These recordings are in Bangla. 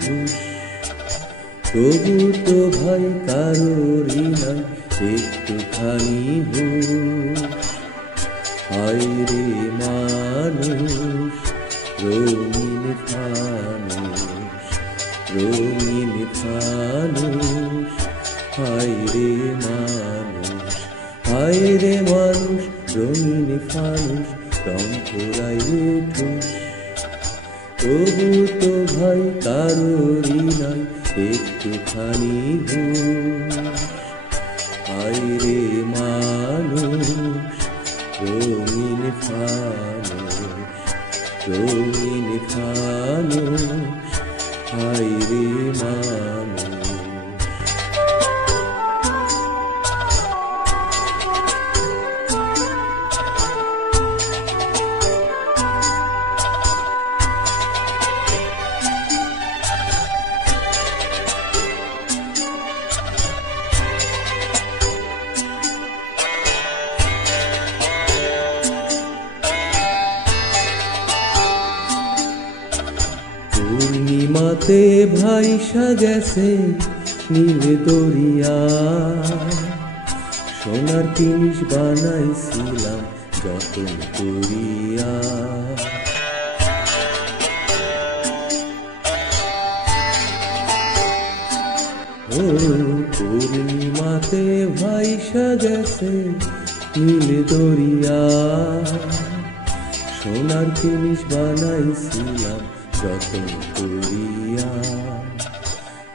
ঠুস, তবু তো ভাই কারোরই নাই একটুখানি হুঁশ। হায় রে মানুষ, রঙিন ফানুষ, রঙিন ফানুষ। হায় রে মানুষ, হায় রে মানুষ, রঙিন ফানুষ, রং পোড়াইলে ঠুস, তবু তো ভাই কারোরই নাই একটুখানি হুঁশ। হায় রে মানুষ, রঙিন ফানুষ, রঙিন ফানুষ। হায় রে মানুষ। পূর্ণিমাতে ভাইসা গেছে নীল দরিয়া, সোনার জিনিস বানাইছিলাম যতন করিয়া। ও পূর্ণিমাতে ভাইসা গেছে নীল দরিয়া, সোনার জিনিস বানাইছিলাম যতন করিয়া।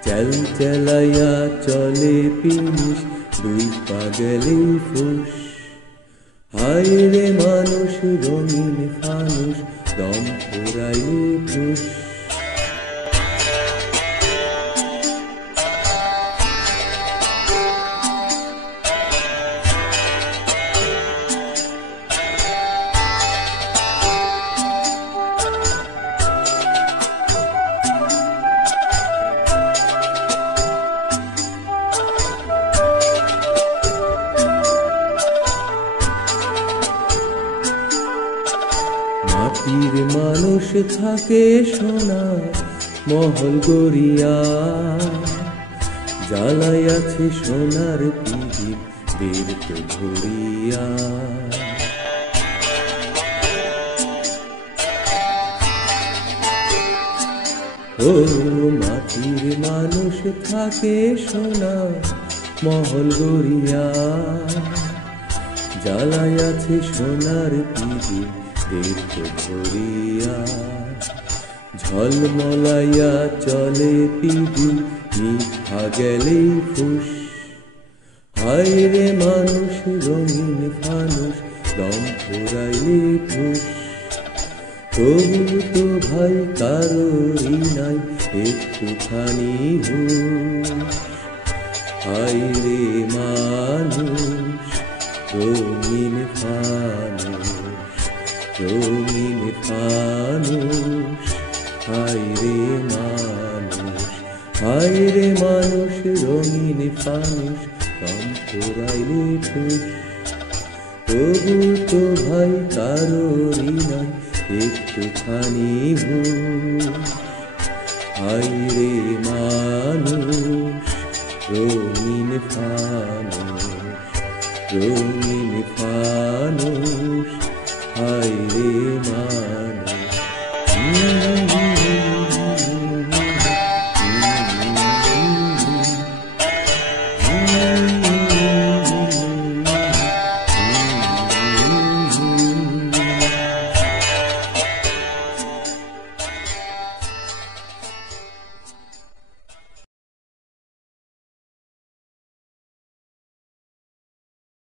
চেল চেলাইয়া চলে পিনিস, দুই পা গেলেই ফুস। হায় রে মানুষ, রঙিন ফানুষ, দম পোড়াইলে ঠুস। মাটির মানুষ থাকে সোনার মহল গড়িয়া, জ্বালাইয়াছে সোনার পিদিপ বের তো ধরিয়া। ও মাটির মানুষ থাকে সোনার মহল গড়িয়া, জ্বালাইয়াছে সোনার পিদিপ বের তো ধরিয়া। ঝলমলাইয়া চলে পিদিপ, মিঠা গেলেই ফুস। হায় রে মানুষ, রঙিন ফানুষ, দম পোড়াইলে ঠুস, তবু তো ভাই কারোরই নাই একটুখানি হুঁশ। হায় রে মানুষ, রঙিন ফানুষ, রঙিন ফানুষ। হায় রে মানুষ, হায় রে মানুষ, রঙিন ফানুষ, দম পোড়াইলে ঠুস, তবু তো ভাই কারোরই নাই একটুখানি হুঁশ। হায় রে মানুষ, রঙিন ফানুষ, রঙিন ফানুষ।